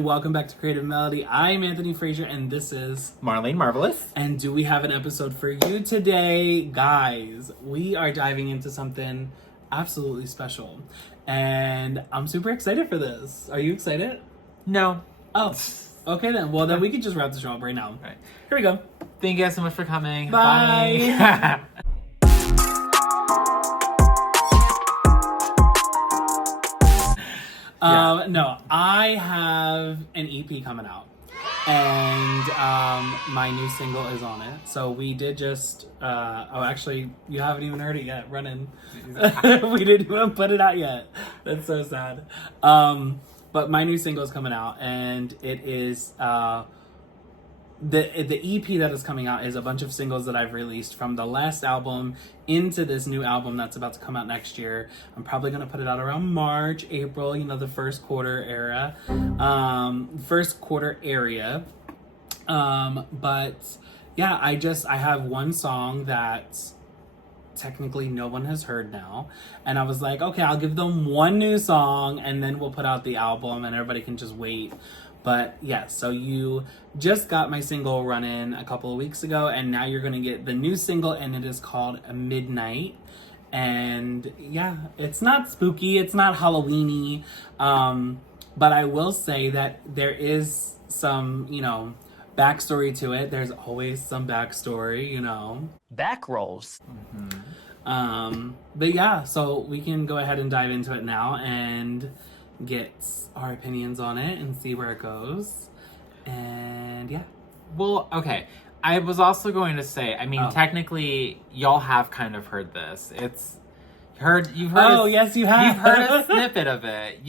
and welcome back to Creative Melody. I'm Anthony Frazer, and this is Marlene Marvelous. And do we have an episode for you today? Guys, we are diving into something absolutely special, and I'm super excited for this. Are you excited? No. Oh, okay then. Well, then we can just wrap the show up right now. All right. Here we go. Thank you guys so much for coming. Bye. Bye. No, I have an EP coming out, and my new single is on it. So we did just, actually, you haven't even heard it yet. Run in. We didn't even put it out yet. That's so sad. But my new single is coming out, and it is, the EP that is coming out is a bunch of singles that I've released from the last album into this new album that's about to come out next year. I'm probably going to put it out around March, April, the first quarter area. But yeah, I have one song that technically no one has heard now, and I was like, okay, I'll give them one new song and then we'll put out the album and everybody can just wait. But yeah, so you just got my single Runnin' a couple of weeks ago, and now you're gonna get the new single, and it is called Midnight. And yeah, it's not spooky, it's not Halloweeny, but I will say that there is some, backstory to it. There's always some backstory, Back rolls. But yeah, so we can go ahead and dive into it now and get our opinions on it and see where it goes. And yeah. Well, okay. I was also going to say, technically, y'all have kind of heard this. You've heard. Oh, yes, you have. You've heard a snippet of it.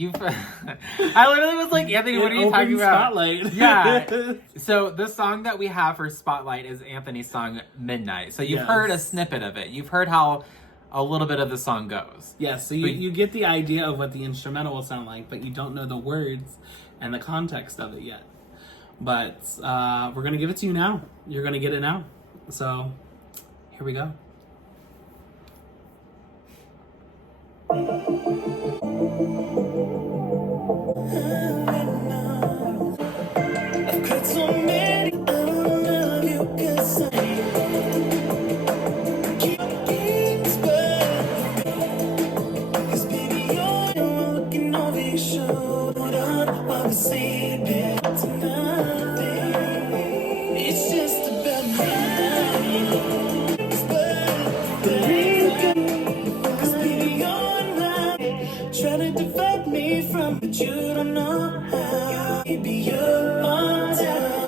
I literally was like, Anthony, what are you talking about? Spotlight. Yeah. So the song that we have for Spotlight is Anthony's song Midnight. So you've heard a snippet of it. You've heard how a little bit of the song goes. Yes, so you get the idea of what the instrumental will sound like, but you don't know the words and the context of it yet. But we're going to give it to you now. You're going to get it now. So here we go. I've got so many, I don't love you 'cause I keep but 'cause baby you're looking over your shoulder while we're sleeping tonight. It's just about midnight, but there you go, 'cause baby you're right, try to divide me from but you don't know how. Baby you're on time.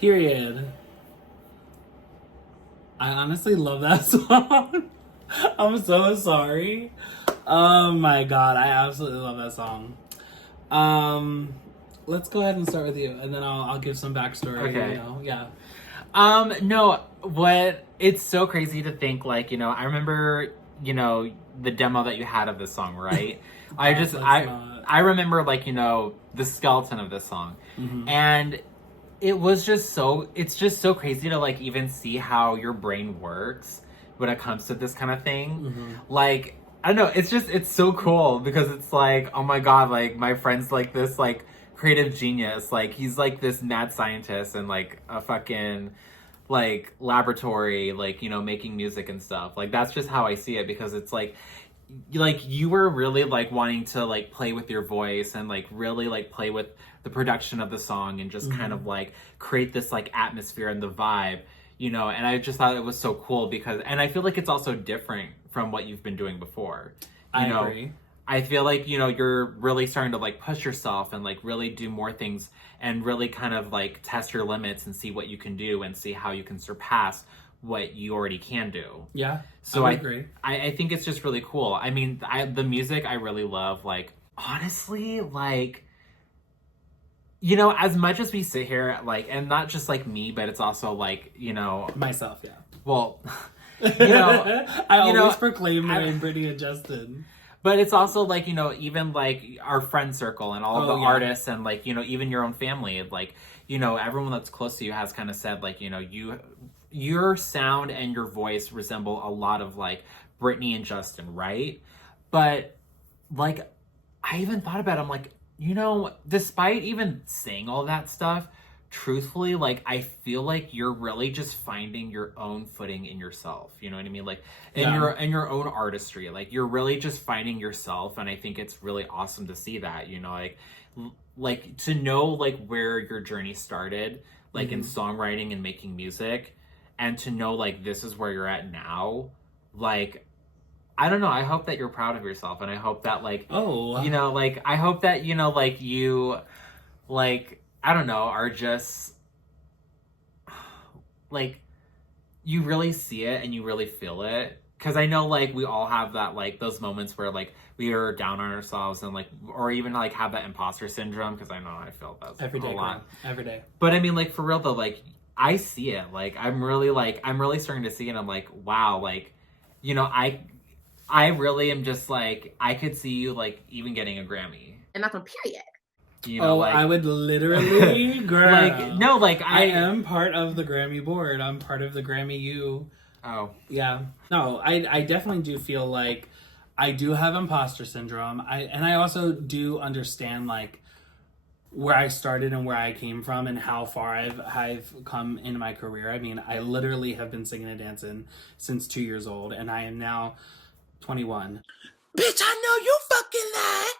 Period. I honestly love that song. I'm so sorry. Oh my god, I absolutely love that song. Let's go ahead and start with you, and then I'll give some backstory. Okay. Yeah. No, it's so crazy to think, I remember, the demo that you had of this song, right? I remember, the skeleton of this song. Mm-hmm. And it's just so crazy to, even see how your brain works when it comes to this kind of thing. Mm-hmm. I don't know, it's so cool because it's oh my god, my friend's this, creative genius. He's this mad scientist and a fucking laboratory, making music and stuff. That's just how I see it, because it's you were really wanting to play with your voice and really play with the production of the song and just kind of create this atmosphere and the vibe, and I just thought it was so cool because, and I feel it's also different from what you've been doing before. I agree. I feel you're really starting to push yourself and really do more things and really kind of test your limits and see what you can do and see how you can surpass what you already can do. Yeah. So I agree. I think it's just really cool. I mean, the music I really love. Honestly, as much as we sit here, and not just me, but it's also myself. Yeah. Well, I always proclaim that I'm pretty adjusted. But it's also even our friend circle and all of the artists and even your own family, you know, everyone that's close to you has kind of said, like, you know, your sound and your voice resemble a lot of like Britney and Justin, right? But like, I even thought about it, I'm like, you know, despite even saying all that stuff, truthfully, like, I feel like you're really just finding your own footing in yourself. You know what I mean? Like, in your own artistry, like, you're really just finding yourself. And I think it's really awesome to see that, you know, like to know like where your journey started, like in songwriting and making music, and to know like this is where you're at now. Like, I don't know. I hope that you're proud of yourself, and I hope that like, you know, like, I hope that, you know, like you, like, I don't know, are just like, you really see it and you really feel it. Cause I know like we all have that, like those moments where like we are down on ourselves and like, or even like have that imposter syndrome. Cause I know I feel that every day, a lot. Every day. But I mean, like, for real though, like, I see it. Like, I'm really starting to see it. I'm like, wow, like, you know, I really am just like, I could see you like even getting a Grammy. And that's on period. You know, like, I would literally, girl. Like, no, like, I am part of the Grammy board. I'm part of the Grammy U. Oh. Yeah. No, I definitely do feel like I do have imposter syndrome. I also do understand like where I started and where I came from and how far I've come in my career. I mean, I literally have been singing and dancing since 2 years old, and I am now 21. Bitch, I know you fucking lied.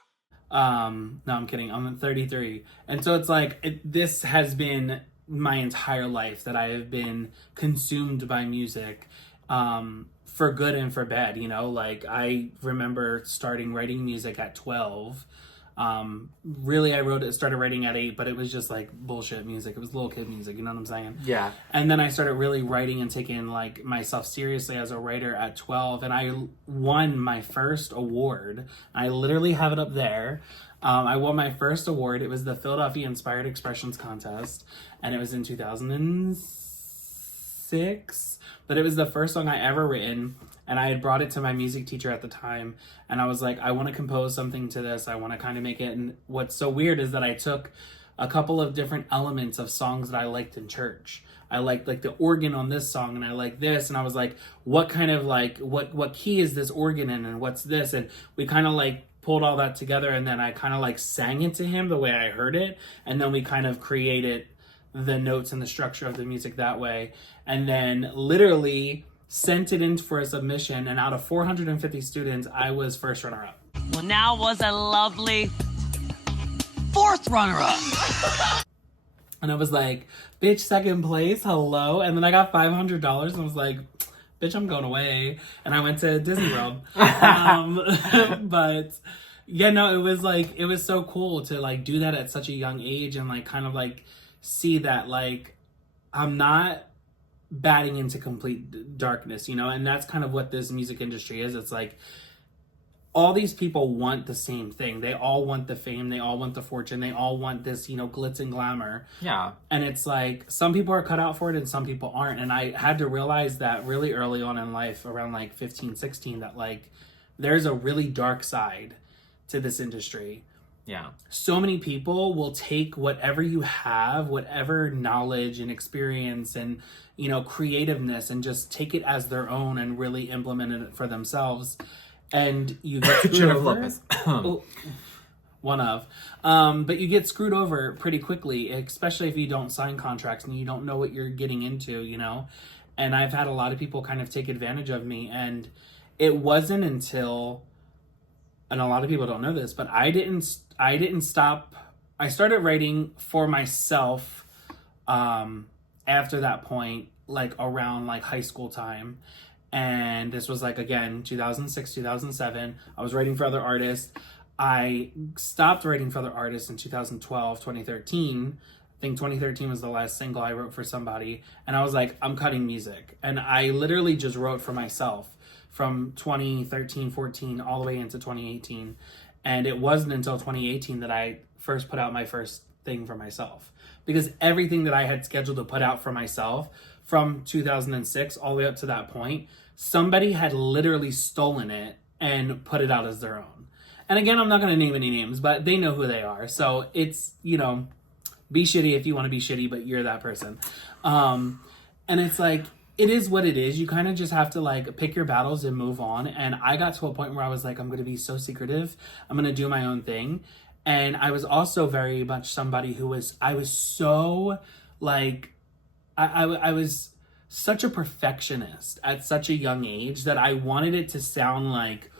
No, I'm kidding. I'm 33. And so it's like, this has been my entire life that I have been consumed by music, for good and for bad, you know? Like, I remember starting writing music at 12. Really, I started writing at 8, but it was just like bullshit music. It was little kid music, you know what I'm saying? Yeah. And then I started really writing and taking like myself seriously as a writer at 12, and I won my first award. I literally have it up there. I won my first award. It was the Philadelphia Inspired Expressions Contest, and it was in 2006. But it was the first song I ever written, and I had brought it to my music teacher at the time, and I was like, I want to compose something to this. I want to kind of make it. And what's so weird is that I took a couple of different elements of songs that I liked in church. I liked like the organ on this song, and I like this, and I was like, what kind of like, what key is this organ in, and what's this? And we kind of like pulled all that together, and then I kind of like sang it to him the way I heard it, and then we kind of created the notes and the structure of the music that way, and then literally sent it in for a submission, and out of 450 students, I was first runner-up. Well, now was a lovely fourth runner-up. And I was like, bitch, second place, hello? And then I got $500, and I was like, bitch, I'm going away. And I went to Disney World. But yeah, no, it was like, it was so cool to like do that at such a young age, and like kind of like see that like I'm not batting into complete darkness, you know? And that's kind of what this music industry is. It's like all these people want the same thing. They all want the fame. They all want the fortune. They all want this, you know, glitz and glamour. Yeah. And it's like some people are cut out for it and some people aren't. And I had to realize that really early on in life, around like 15, 16, that like there's a really dark side to this industry. Yeah. So many people will take whatever you have, whatever knowledge and experience and, you know, creativeness, and just take it as their own and really implement it for themselves. And you get screwed over. Oh, one of. But you get screwed over pretty quickly, especially if you don't sign contracts and you don't know what you're getting into, you know? And I've had a lot of people kind of take advantage of me. And it wasn't until, and a lot of people don't know this, but I didn't stop. I started writing for myself after that point, like around like high school time. And this was like, again, 2006, 2007. I was writing for other artists. I stopped writing for other artists in 2012, 2013. I think 2013 was the last single I wrote for somebody. And I was like, I'm cutting music. And I literally just wrote for myself from 2013, 14, all the way into 2018. And it wasn't until 2018 that I first put out my first thing for myself. Because everything that I had scheduled to put out for myself from 2006 all the way up to that point, somebody had literally stolen it and put it out as their own. And again, I'm not going to name any names, but they know who they are. So it's, you know, be shitty if you want to be shitty, but you're that person. And it's like, it is what it is. You kind of just have to like pick your battles and move on. And I got to a point where I was like, I'm going to be so secretive. I'm going to do my own thing. And I was also very much somebody who I was so like, I was such a perfectionist at such a young age that I wanted it to sound like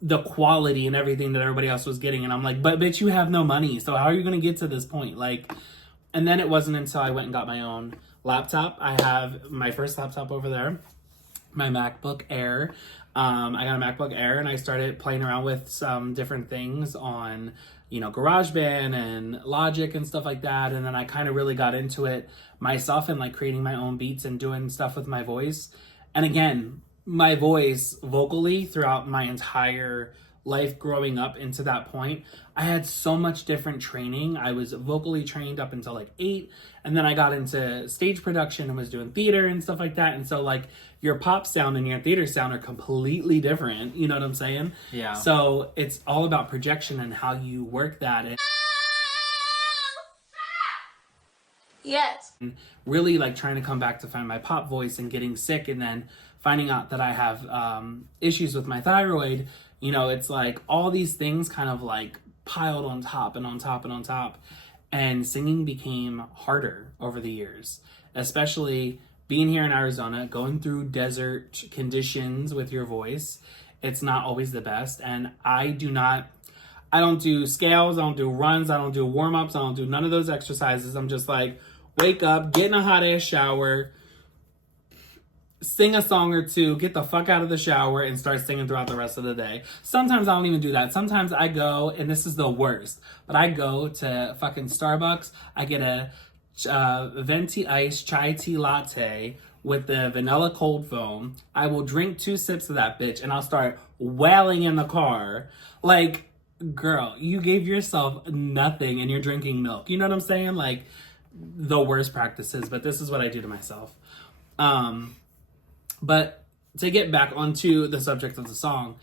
the quality and everything that everybody else was getting. And I'm like, but bitch, you have no money. So how are you going to get to this point? Like, and then it wasn't until I went and got my own laptop. I have my first laptop over there, my MacBook Air. I got a MacBook Air and I started playing around with some different things on, GarageBand and Logic and stuff like that. And then I kind of really got into it myself and like creating my own beats and doing stuff with my voice. And again, my voice vocally throughout my entire life growing up into that point, I had so much different training. I was vocally trained up until like 8, and then I got into stage production and was doing theater and stuff like that. And so like your pop sound and your theater sound are completely different. You know what I'm saying? Yeah. So it's all about projection and how you work that. And Yes. really like trying to come back to find my pop voice and getting sick and then finding out that I have issues with my thyroid. It's like all these things kind of like piled on top and on top and on top. And singing became harder over the years, especially being here in Arizona, going through desert conditions with your voice. It's not always the best. And I don't do scales, I don't do runs, I don't do warm-ups, I don't do none of those exercises. I'm just like, wake up, get in a hot ass shower, sing a song or two, get the fuck out of the shower, and start singing throughout the rest of the day. Sometimes I don't even do that. Sometimes I go, and this is the worst, but I go to fucking Starbucks, I get a venti iced chai tea latte with the vanilla cold foam. I will drink 2 sips of that bitch, and I'll start wailing in the car. Like, girl, you gave yourself nothing, and you're drinking milk. You know what I'm saying? Like, the worst practices, but this is what I do to myself. But to get back onto the subject of the song,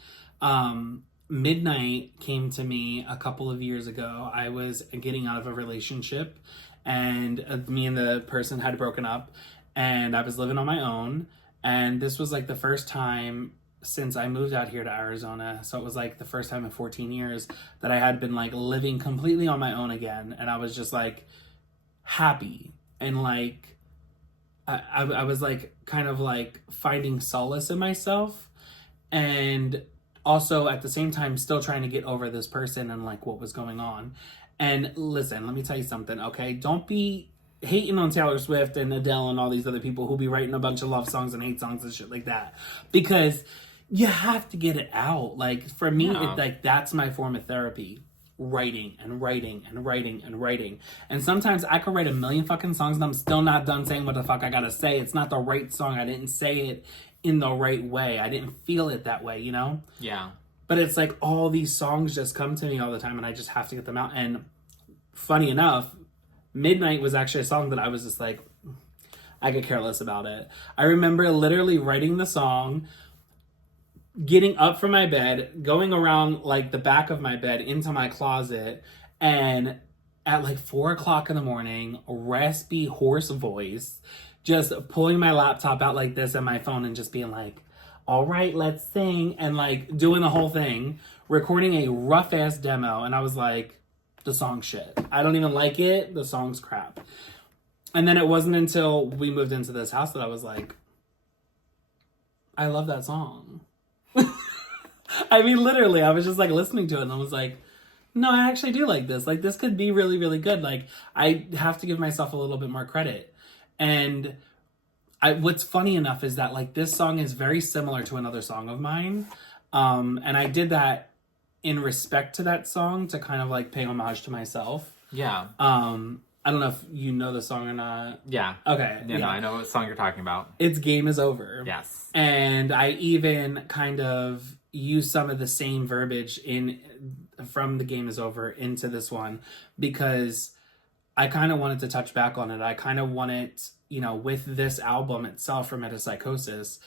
Midnight came to me a couple of years ago. I was getting out of a relationship and me and the person had broken up and I was living on my own. And this was like the first time since I moved out here to Arizona. So it was like the first time in 14 years that I had been like living completely on my own again. And I was just like happy and like, I was like kind of like finding solace in myself and also at the same time still trying to get over this person and like what was going on. And listen, let me tell you something, okay? Don't be hating on Taylor Swift and Adele and all these other people who be writing a bunch of love songs and hate songs and shit like that, because you have to get it out. Like for me, it's like that's my form of therapy. Writing and writing and writing and writing. And sometimes I could write a million fucking songs and I'm still not done saying what the fuck I gotta say. It's not the right song. I didn't say it in the right way. I didn't feel it that way, Yeah. But it's like all these songs just come to me all the time and I just have to get them out. And funny enough, Midnight was actually a song that I was just like, I could care less about it. I remember literally writing the song, getting up from my bed, going around like the back of my bed into my closet, and at like 4:00 in the morning, raspy, hoarse voice, just pulling my laptop out like this and my phone and just being like, all right, let's sing, and like doing the whole thing, recording a rough ass demo. And I was like, the song's shit. I don't even like it. The song's crap. And then it wasn't until we moved into this house that I was like, I love that song. I mean, literally, I was just like listening to it and I was like, no, I actually do like this. Like, this could be really, really good. Like, I have to give myself a little bit more credit. And what's funny enough is that like this song is very similar to another song of mine. And I did that in respect to that song to kind of like pay homage to myself. Yeah. I don't know if you know the song or not. Yeah. Okay. Yeah, no, I know what song you're talking about. It's Game Is Over. Yes. And I even kind of use some of the same verbiage from the Game Is Over into this one, because I kind of wanted to touch back on it. I kind of wanted, with this album itself for Metapsychosis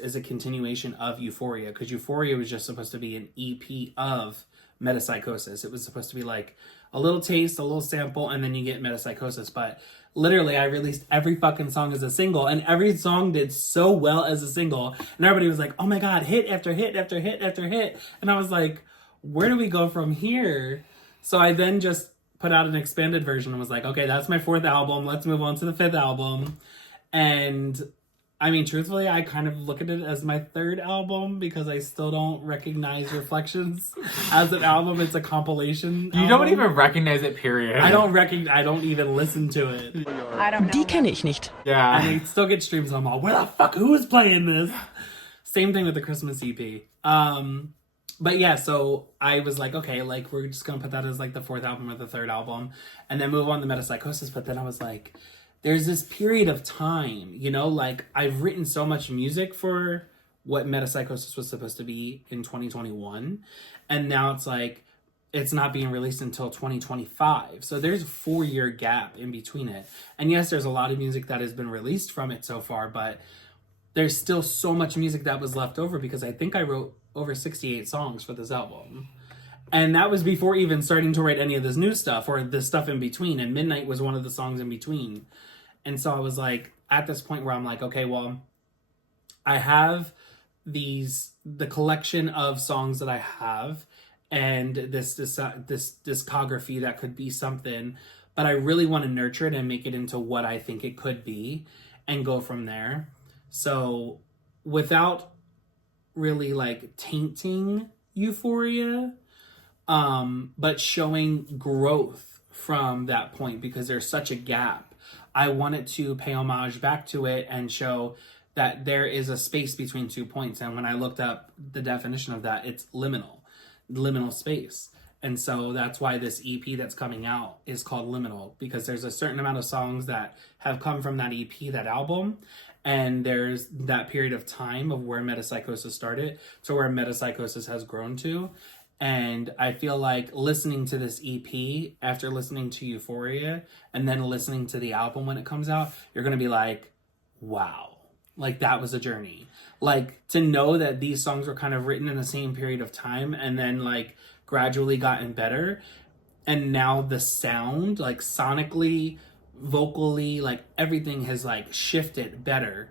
is a continuation of Euphoria, because Euphoria was just supposed to be an EP of Metapsychosis. It was supposed to be like a little taste, a little sample, and then you get Metapsychosis. But literally, I released every fucking song as a single, and every song did so well as a single, and everybody was like, oh my god, hit after hit after hit after hit. And I was like, where do we go from here? So I then just put out an expanded version and was like, okay, that's my 4th album. Let's move on to the 5th album. And I mean, truthfully, I kind of look at it as my 3rd album because I still don't recognize Reflections as an album. It's a compilation You album. don't even recognize it, period. I don't even listen to it. I don't know. Die kenne ich nicht. Yeah. And it still gets streams. I'm all, where the fuck, who is playing this? Same thing with the Christmas EP. But yeah, so I was like, okay, like, we're just gonna put that as like the 4th album or the 3rd album, and then move on to Metapsychosis. But then I was like, there's this period of time, like, I've written so much music for what Metapsychosis was supposed to be in 2021, and now it's like, it's not being released until 2025. So there's a 4-year gap in between it. And yes, there's a lot of music that has been released from it so far, but there's still so much music that was left over, because I think I wrote over 68 songs for this album. And that was before even starting to write any of this new stuff or the stuff in between. And Midnight was one of the songs in between. And so I was like, at this point where I'm like, okay, well, I have the collection of songs that I have, and this discography that could be something, but I really want to nurture it and make it into what I think it could be and go from there. So without really like tainting Euphoria, but showing growth from that point, because there's such a gap, I wanted to pay homage back to it and show that there is a space between 2 points. And when I looked up the definition of that, it's liminal space. And so that's why this EP that's coming out is called Liminal, because there's a certain amount of songs that have come from that EP, that album, and there's that period of time of where Metapsychosis started to where Metapsychosis has grown to. And I feel like listening to this EP after listening to Euphoria and then listening to the album when it comes out, you're going to be like, wow, like that was a journey. Like, to know that these songs were kind of written in the same period of time and then like gradually gotten better. And now the sound, like sonically, vocally, like everything has like shifted better.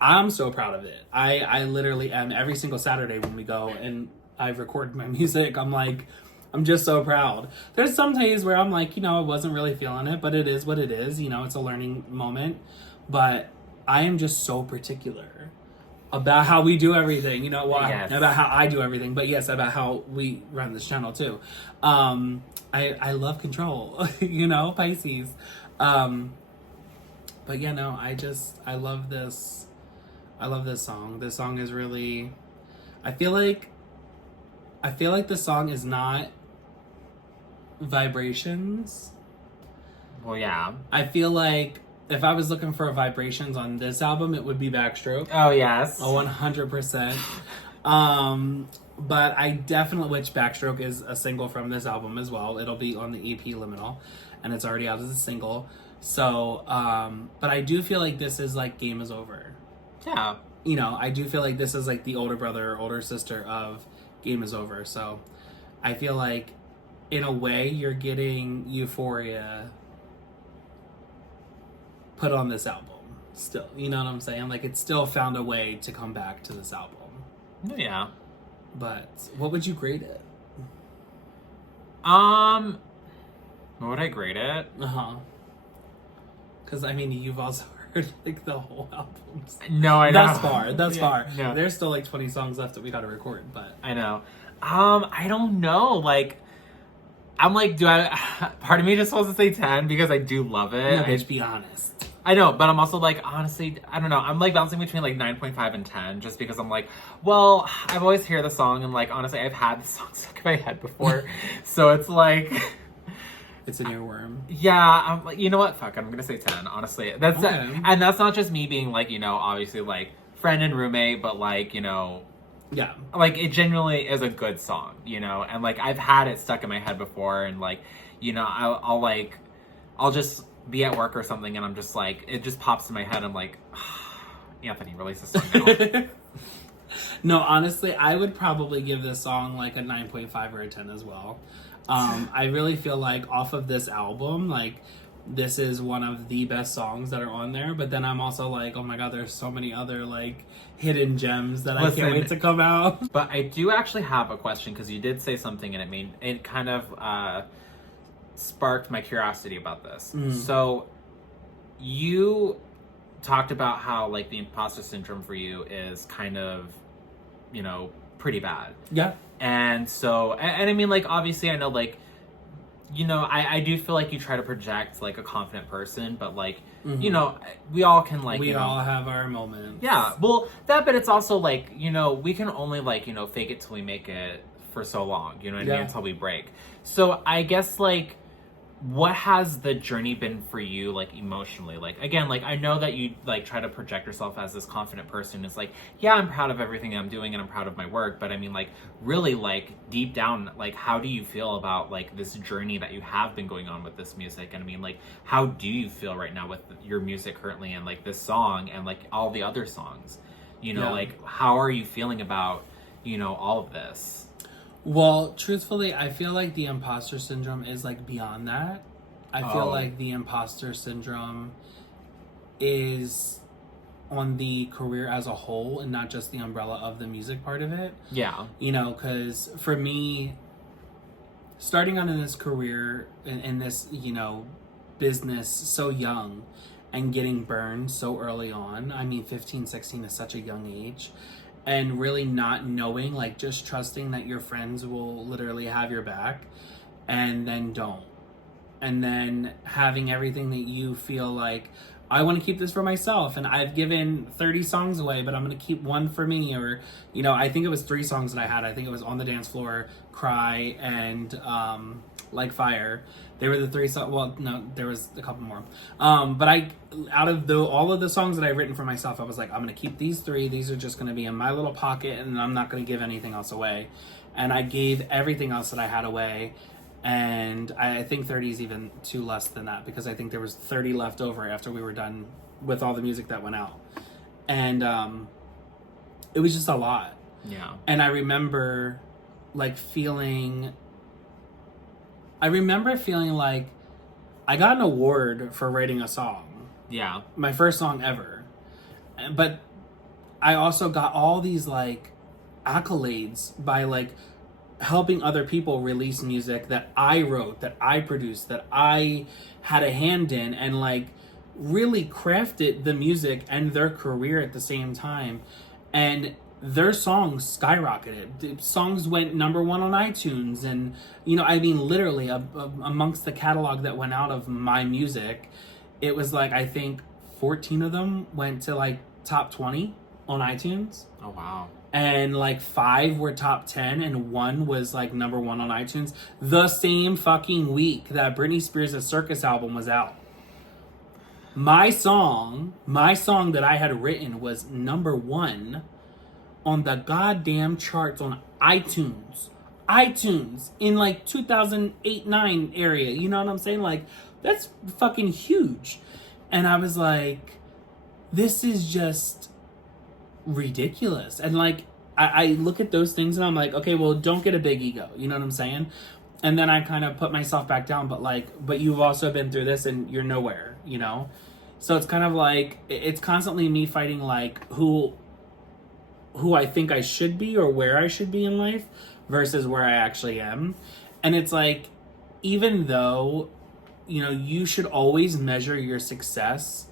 I'm so proud of it. I literally am. Every single Saturday when we go and I record my music, I'm like, I'm just so proud. There's some days where I'm like, I wasn't really feeling it, but it is what it is. It's a learning moment. But I am just so particular about how we do everything. Yes. About how I do everything, but yes, about how we run this channel too. I love control, Pisces. But yeah, no, I love this. I love this song. This song is really, I feel like the song is not vibrations. Well, yeah. I feel like if I was looking for vibrations on this album, it would be Backstroke. Oh, yes. 100%. But I definitely, which Backstroke is a single from this album as well. It'll be on the EP Liminal, and it's already out as a single. So, but I do feel like this is like Game Is Over. Yeah. I do feel like this is like the older brother or older sister of Game Is Over. So I feel like in a way you're getting Euphoria put on this album still. You know what I'm saying? Like, it still found a way to come back to this album. Yeah. But what would you grade it? What would I grade it? Because, I mean, you've also heard, like, the whole albums. No, I know. Thus far. No. There's still, like, 20 songs left that we gotta record, but... I know. I don't know. Like, I'm like, part of me just wants to say 10 because I do love it. No, bitch, be honest. I know, but I'm also like, honestly, I don't know. I'm like bouncing between like 9.5 and 10 just because I'm like, well, I've always heard the song and like, honestly, I've had the song stuck in my head before. So it's like... It's an earworm. Yeah, I'm like, you know what? Fuck, I'm gonna say 10, honestly. That's okay. And that's not just me being like, obviously like friend and roommate, but like, yeah, like it genuinely is a good song, and like I've had it stuck in my head before, and like, I'll like I'll just be at work or something and I'm just like, it just pops in my head. I'm like, Anthony, release this song now. No, honestly, I would probably give this song like a 9.5 or a 10 as well. I really feel like off of this album, like this is one of the best songs that are on there. But then I'm also like, oh my god, there's so many other like hidden gems that I can't wait to come out. But I do actually have a question because you did say something and it kind of sparked my curiosity about this. So you talked about how like the imposter syndrome for you is kind of, you know, pretty bad. Yeah. And so, and I mean, like, obviously I know, like, you know, I do feel like you try to project like a confident person, but like, you know, we all can like, we you know, all have our moments. yeah, well, that, but it's also like, you know, we can only like, you know, fake it till we make it for so long, you know what I mean, until we break. So I guess like, what has the journey been for you, like, emotionally? Like, again, like, I know that you like try to project yourself as this confident person. It's like, yeah, I'm proud of everything I'm doing and I'm proud of my work, but I mean, like, really, like, deep down, like, how do you feel about like this journey that you have been going on with this music? And I mean, like, how do you feel right now with your music currently and like this song and like all the other songs, you know? Like, how are you feeling about, you know, all of this? Well, truthfully, I feel like the imposter syndrome is like beyond that. I feel like the imposter syndrome is on the career as a whole and not just the umbrella of the music part of it. Yeah. You know, because for me, starting out in this career, in this, you know, business so young and getting burned so early on, I mean, 15, 16 is such a young age. And really not knowing, like just trusting that your friends will literally have your back and then don't. And then having everything that you feel like, I want to keep this for myself and I've given 30 songs away, but I'm going to keep one for me. Or, you know, I think it was 3 songs that I had. I think it was On the Dance Floor, Cry, and Like Fire. They were the 3 songs. Well, no, there was a couple more. But I, out of all of the songs that I've written for myself, I was like, I'm going to keep these 3. These are just going to be in my little pocket and I'm not going to give anything else away. And I gave everything else that I had away. And I think 30 is even too less than that because I think there was 30 left over after we were done with all the music that went out. And it was just a lot. Yeah. And I remember feeling like I got an award for writing a song. Yeah. My first song ever. But I also got all these like accolades by like helping other people release music that I wrote, that I produced, that I had a hand in, and like really crafted the music and their career at the same time. And their songs skyrocketed. The songs went number 1 on iTunes. And, you know, I mean, literally amongst the catalog that went out of my music, it was like, I think 14 of them went to like top 20 on iTunes. Oh, wow. And like 5 were top 10 and 1 was like number 1 on iTunes the same fucking week that Britney Spears' Circus album was out. My song that I had written was number 1 on the goddamn charts on iTunes in like 2008-9 area. You know what I'm saying? Like, that's fucking huge. And I was like, this is just ridiculous. And like I look at those things and I'm like, okay, well, don't get a big ego, you know what I'm saying? And then I kind of put myself back down, but you've also been through this and you're nowhere, you know? So it's kind of like, it's constantly me fighting like who I think I should be or where I should be in life versus where I actually am. And it's like, even though, you know, you should always measure your success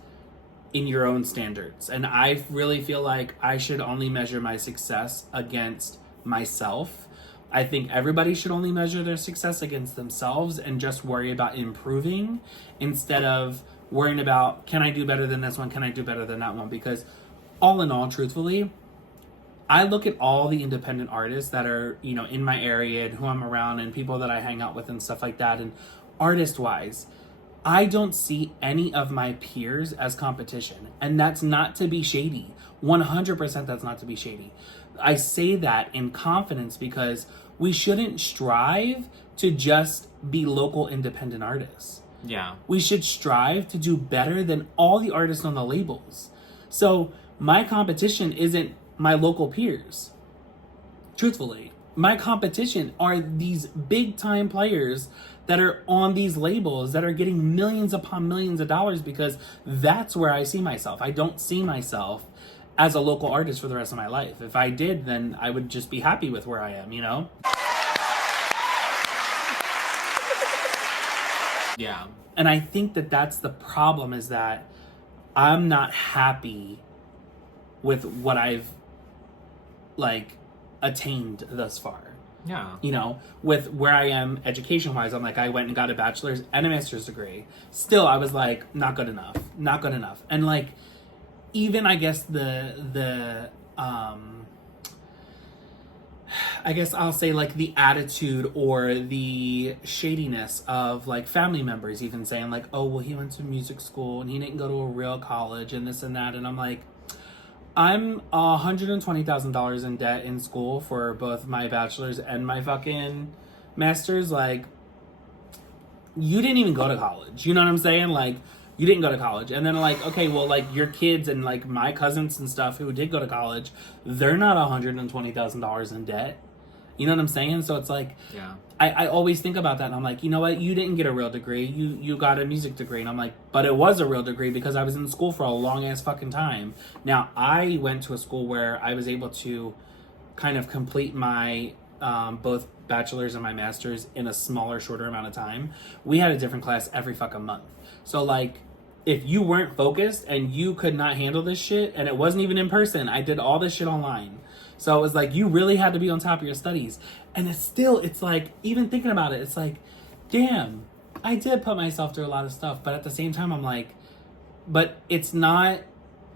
in your own standards. And I really feel like I should only measure my success against myself. I think everybody should only measure their success against themselves and just worry about improving instead of worrying about, can I do better than this one? Can I do better than that one? Because all in all, truthfully, I look at all the independent artists that are, you know, in my area and who I'm around and people that I hang out with and stuff like that. And artist-wise, I don't see any of my peers as competition. And that's not to be shady. 100% that's not to be shady. I say that in confidence because we shouldn't strive to just be local independent artists. Yeah. We should strive to do better than all the artists on the labels. So my competition isn't my local peers. Truthfully, my competition are these big time players that are on these labels that are getting millions upon millions of dollars, because that's where I see myself. I don't see myself as a local artist for the rest of my life. If I did, then I would just be happy with where I am, you know? Yeah. And I think that that's the problem, is that I'm not happy with what I've like attained thus far. Yeah. You know, with where I am education wise, I'm like, I went and got a bachelor's and a master's degree. Still, I was like, not good enough, not good enough. And like, even I guess I guess I'll say like the attitude or the shadiness of like family members even saying like, oh, well, he went to music school and he didn't go to a real college and this and that. And I'm like, I'm $120,000 in debt in school for both my bachelor's and my fucking master's. Like, you didn't even go to college. You know what I'm saying? Like, you didn't go to college. And then like, okay, well, like your kids and like my cousins and stuff who did go to college, they're not $120,000 in debt. You know what I'm saying? So it's like, yeah. I always think about that and I'm like, you know what? You didn't get a real degree. You got a music degree. And I'm like, but it was a real degree because I was in school for a long ass fucking time. Now, I went to a school where I was able to kind of complete my both bachelor's and my master's in a smaller, shorter amount of time. We had a different class every fucking month. So like, if you weren't focused and you could not handle this shit, and it wasn't even in person, I did all this shit online. So it was like, you really had to be on top of your studies. And it's like, even thinking about it, it's like, damn, I did put myself through a lot of stuff. But at the same time, I'm like, but it's not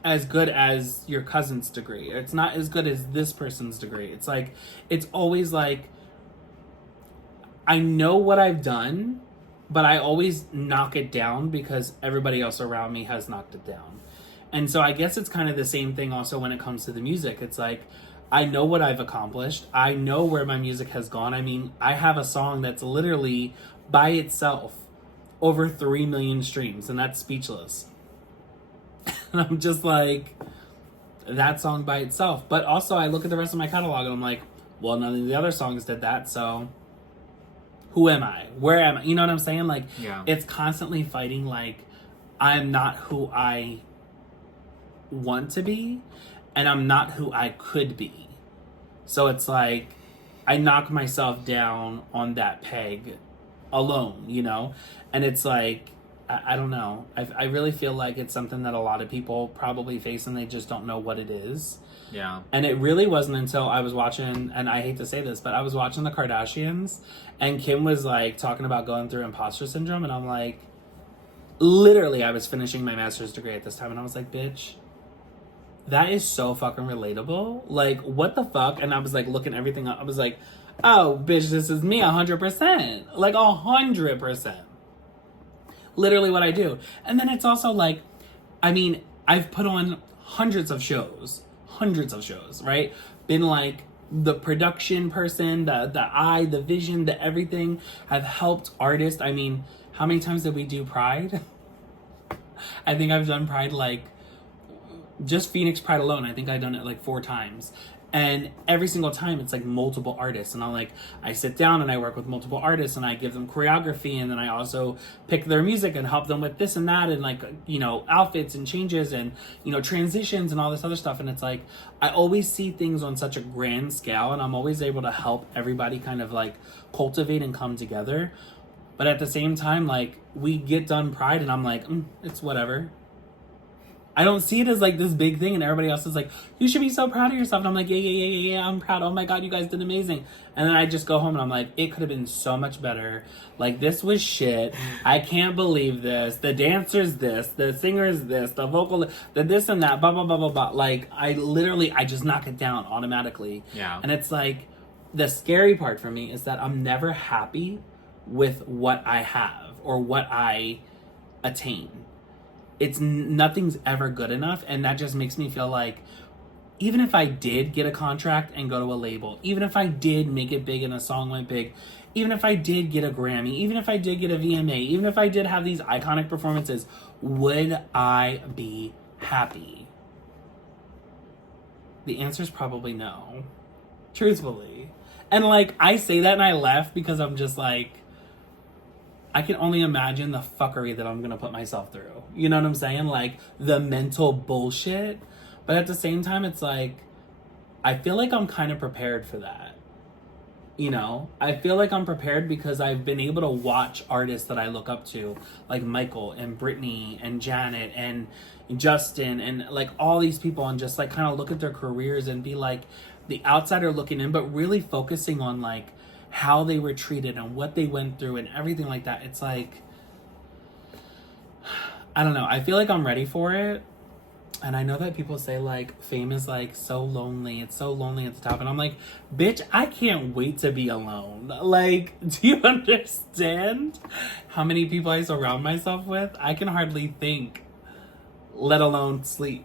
as good as your cousin's degree. It's not as good as this person's degree. It's like, it's always like, I know what I've done, but I always knock it down because everybody else around me has knocked it down. And so I guess it's kind of the same thing also when it comes to the music. It's like, I know what I've accomplished. I know where my music has gone. I mean, I have a song that's literally by itself over 3 million streams, and that's Speechless. And I'm just like, that song by itself. But also I look at the rest of my catalog and I'm like, well, none of the other songs did that, so who am I? Where am I? You know what I'm saying? Like, yeah. It's constantly fighting like, I'm not who I want to be, and I'm not who I could be. So it's like, I knock myself down on that peg alone, you know? And it's like, I don't know. I really feel like it's something that a lot of people probably face and they just don't know what it is. Yeah. And it really wasn't until I was watching, and I hate to say this, but I was watching the Kardashians and Kim was like talking about going through imposter syndrome. And I'm like, literally, I was finishing my master's degree at this time. And I was like, bitch, that is so fucking relatable. Like, what the fuck? And I was like, looking everything up. I was like, oh, bitch, this is me 100%. Like, 100%. Literally what I do. And then it's also like, I mean, I've put on hundreds of shows, right? Been like the production person, the eye, the vision, the everything. I've helped artists. I mean, how many times did we do Pride? I think I've done Pride like, just Phoenix Pride alone, I think I've done it like 4 times. And every single time it's like multiple artists. And I sit down and I work with multiple artists and I give them choreography. And then I also pick their music and help them with this and that. And like, you know, outfits and changes and, you know, transitions and all this other stuff. And it's like, I always see things on such a grand scale. And I'm always able to help everybody kind of like cultivate and come together. But at the same time, like, we get done Pride and I'm like, it's whatever. I don't see it as like this big thing, and everybody else is like, you should be so proud of yourself. And I'm like, yeah, I'm proud. Oh my God, you guys did amazing. And then I just go home and I'm like, it could have been so much better. Like, this was shit. I can't believe this. The dancer's this, the singer's this, the vocal, the this and that, blah, blah, blah, blah, blah. Like, I just knock it down automatically. Yeah. And it's like, the scary part for me is that I'm never happy with what I have or what I attain. Nothing's ever good enough, and that just makes me feel like even if I did get a contract and go to a label, even if I did make it big and a song went big, even if I did get a Grammy, even if I did get a VMA, even if I did have these iconic performances, would I be happy? The answer is probably no. Truthfully. And like, I say that and I laugh because I'm just like, I can only imagine the fuckery that I'm gonna put myself through. You know what I'm saying? Like, the mental bullshit. But at the same time, it's like, I feel like I'm kind of prepared for that. You know? I feel like I'm prepared because I've been able to watch artists that I look up to, like Michael and Brittany and Janet and Justin and like all these people, and just like kind of look at their careers and be like the outsider looking in, but really focusing on like how they were treated and what they went through and everything like that. It's like, I don't know. I feel like I'm ready for it. And I know that people say like fame is like so lonely. It's so lonely at the top. And I'm like, bitch, I can't wait to be alone. Like, do you understand how many people I surround myself with? I can hardly think, let alone sleep.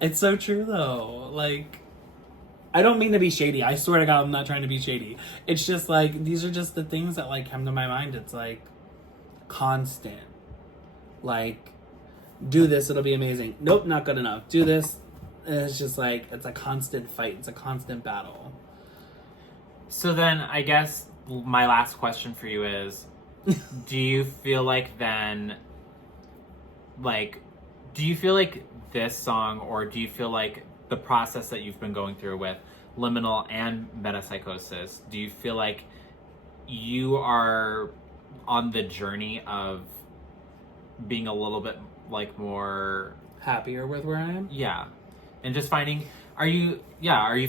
It's so true though. Like, I don't mean to be shady. I swear to God, I'm not trying to be shady. It's just like, these are just the things that like come to my mind. It's like constant. Like, do this, it'll be amazing. Nope, not good enough. Do this. And it's just like, it's a constant fight. It's a constant battle. So then I guess my last question for you is, do you feel like then, like, do you feel like this song, or do you feel like the process that you've been going through with Liminal and Metapsychosis, do you feel like you are on the journey of being a little bit like more happier with where I am? Yeah. And just finding, are you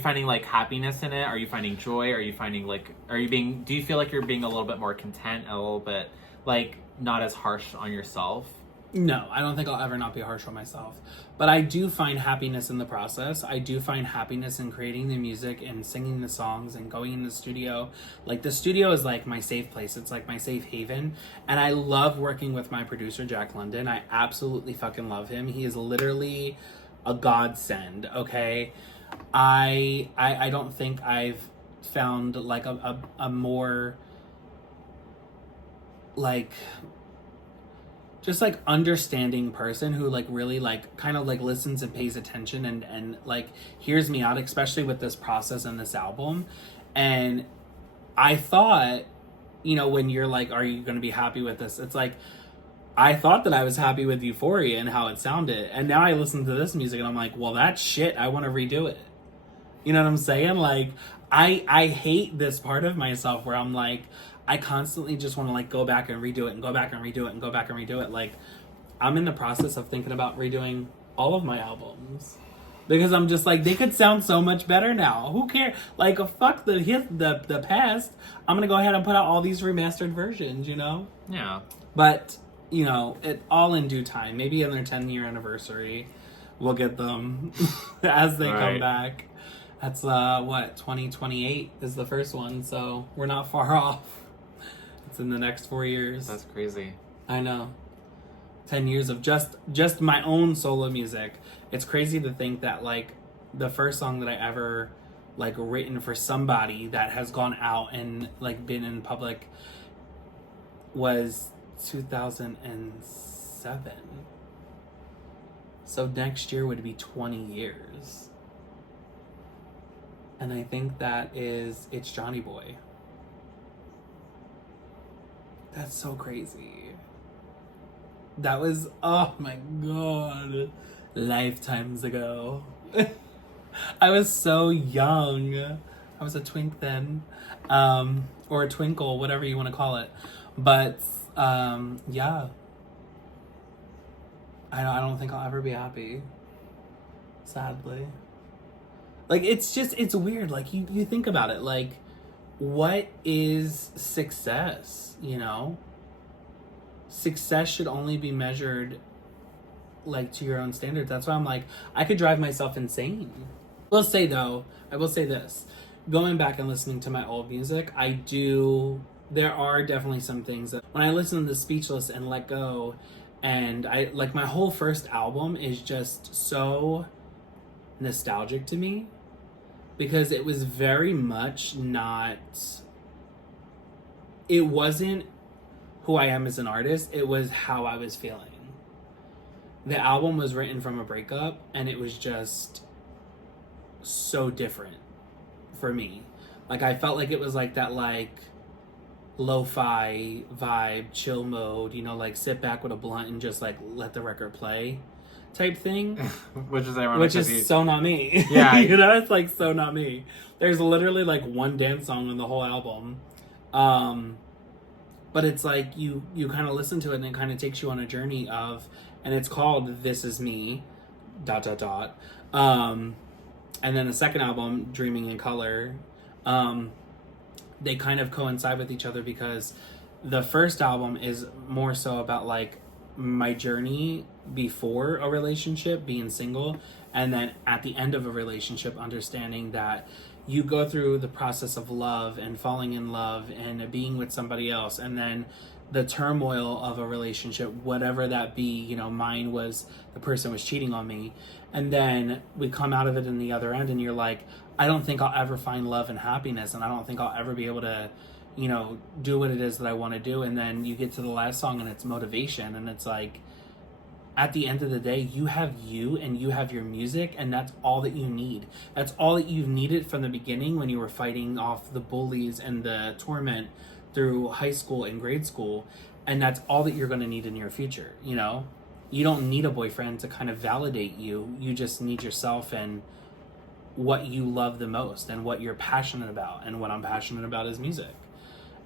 finding like happiness in it? Are you finding joy? Are you finding like, do you feel like you're being a little bit more content, a little bit like not as harsh on yourself? No, I don't think I'll ever not be harsh on myself. But I do find happiness in the process. I do find happiness in creating the music and singing the songs and going in the studio. Like, the studio is like my safe place. It's like my safe haven. And I love working with my producer, Jack London. I absolutely fucking love him. He is literally a godsend, okay? I don't think I've found like a more like just like understanding person who like really like kind of like listens and pays attention and like hears me out, especially with this process and this album. And I thought, you know, when you're like, are you going to be happy with this? It's like, I thought that I was happy with Euphoria and how it sounded. And now I listen to this music and I'm like, well, that's shit. I want to redo it. You know what I'm saying? Like, I hate this part of myself where I'm like, I constantly just want to like go back and redo it and go back and redo it and go back and redo it. Like, I'm in the process of thinking about redoing all of my albums because I'm just like, they could sound so much better now. Who cares? Like, fuck the past. I'm gonna go ahead and put out all these remastered versions, you know? Yeah. But, you know, it all in due time. Maybe in their 10-year anniversary, we'll get them as they come back. That's 2028 is the first one, so we're not far off. It's in the next 4 years. That's crazy. I know. 10 years of just my own solo music. It's crazy to think that like the first song that I ever like written for somebody that has gone out and like been in public was 2007. So next year would be 20 years. And I think that it's Johnny Boy. That's so crazy. That was, oh my God, lifetimes ago. I was so young. I was a twink then. Or a twinkle, whatever you want to call it. But, yeah. I don't think I'll ever be happy. Sadly. Like, it's weird. Like, you think about it. Like, what is success, you know? Success should only be measured, like, to your own standards. That's why I'm like, I could drive myself insane. I will say this. Going back and listening to my old music, there are definitely some things that when I listen to Speechless and Let Go And I like my whole first album is just so nostalgic to me because it was very much not, it wasn't who I am as an artist, it was how I was feeling. The album was written from a breakup and it was just so different for me. Like I felt like it was like that like lo-fi vibe, chill mode, you know, like sit back with a blunt and just like let the record play type thing. Which is ironic. Which is so not me. Yeah. You know, it's like so not me. There's literally like one dance song on the whole album. But it's like you kind of listen to it and it kind of takes you on a journey of, and it's called This Is Me, ... And then the second album, Dreaming in Color, they kind of coincide with each other because the first album is more so about like my journey before a relationship, being single, and then at the end of a relationship, understanding that you go through the process of love and falling in love and being with somebody else, and then the turmoil of a relationship, whatever that be. You know, mine was the person was cheating on me, and then we come out of it in the other end and you're like, I don't think I'll ever find love and happiness, and I don't think I'll ever be able to, you know, do what it is that I want to do. And then you get to the last song and it's motivation, and it's like, at the end of the day, you have you and you have your music, and that's all that you need. That's all that you've needed from the beginning when you were fighting off the bullies and the torment through high school and grade school, and that's all that you're going to need in your future. You know, you don't need a boyfriend to kind of validate you. You just need yourself and what you love the most and what you're passionate about, and what I'm passionate about is music.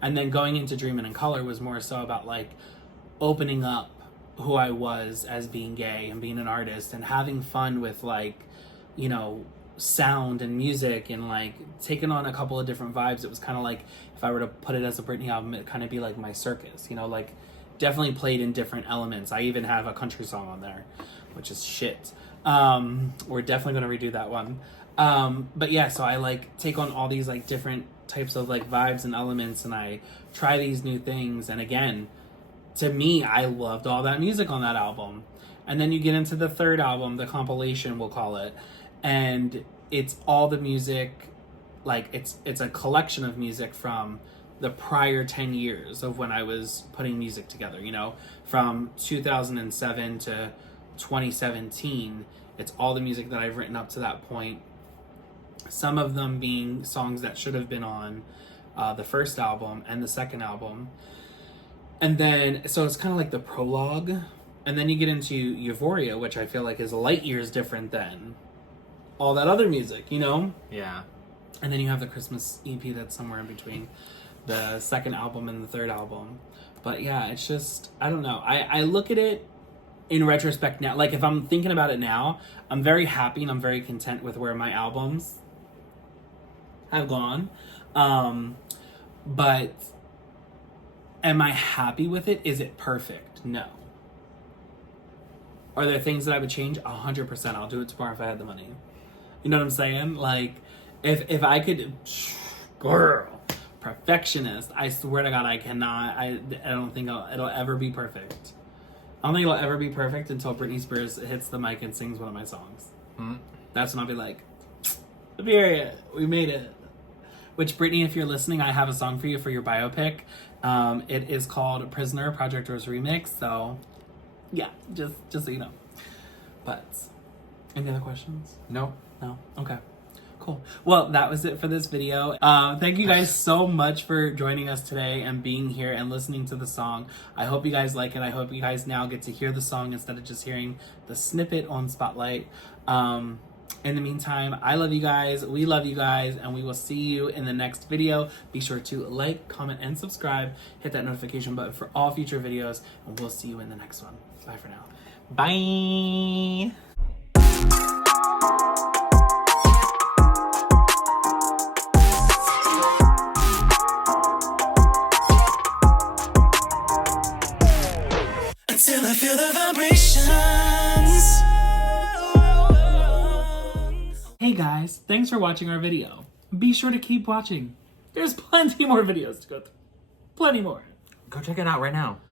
And then going into Dreamin' in Color was more so about like opening up who I was as being gay and being an artist and having fun with like, you know, sound and music and like taking on a couple of different vibes. It was kind of like, if I were to put it as a Britney album, it'd kind of be like my circus, you know, like definitely played in different elements. I even have a country song on there, which is shit. We're definitely going to redo that one. But yeah, so I like take on all these like different types of like vibes and elements, and I try these new things. And again, to me, I loved all that music on that album. And then you get into the third album, the compilation, we'll call it, and it's all the music, like it's a collection of music from the prior 10 years of when I was putting music together, you know, from 2007 to 2017. It's all the music that I've written up to that point. Some of them being songs that should have been on the first album and the second album. And then, so it's kind of like the prologue. And then you get into Euphoria, which I feel like is light years different than all that other music, you know? Yeah. And then you have the Christmas EP that's somewhere in between the second album and the third album. But yeah, it's just, I don't know. I look at it in retrospect now. Like if I'm thinking about it now, I'm very happy and I'm very content with where my albums have gone. But am I happy with it? Is it perfect? No. Are there things that I would change? 100%. I'll do it tomorrow if I had the money. You know what I'm saying? Like, if I could, girl, perfectionist. I swear to God, I cannot. I don't think it'll ever be perfect. I don't think it'll ever be perfect until Britney Spears hits the mic and sings one of my songs. Mm-hmm. That's when I'll be like, period, we made it. Which, Britney, if you're listening, I have a song for you for your biopic. It is called Prisoner, Project Rose Remix. So, yeah, just so you know. But, any other questions? No. No? Okay. Cool. Well, that was it for this video. Thank you guys so much for joining us today and being here and listening to the song. I hope you guys like it. I hope you guys now get to hear the song instead of just hearing the snippet on Spotlight. In the meantime, I love you guys, we love you guys, and we will see you in the next video. Be sure to like, comment, and subscribe. Hit that notification button for all future videos, and we'll see you in the next one. Bye for now. Bye. Until I feel the vibrations. Hey guys, thanks for watching our video. Be sure to keep watching. There's plenty more videos to go through. Plenty more. Go check it out right now.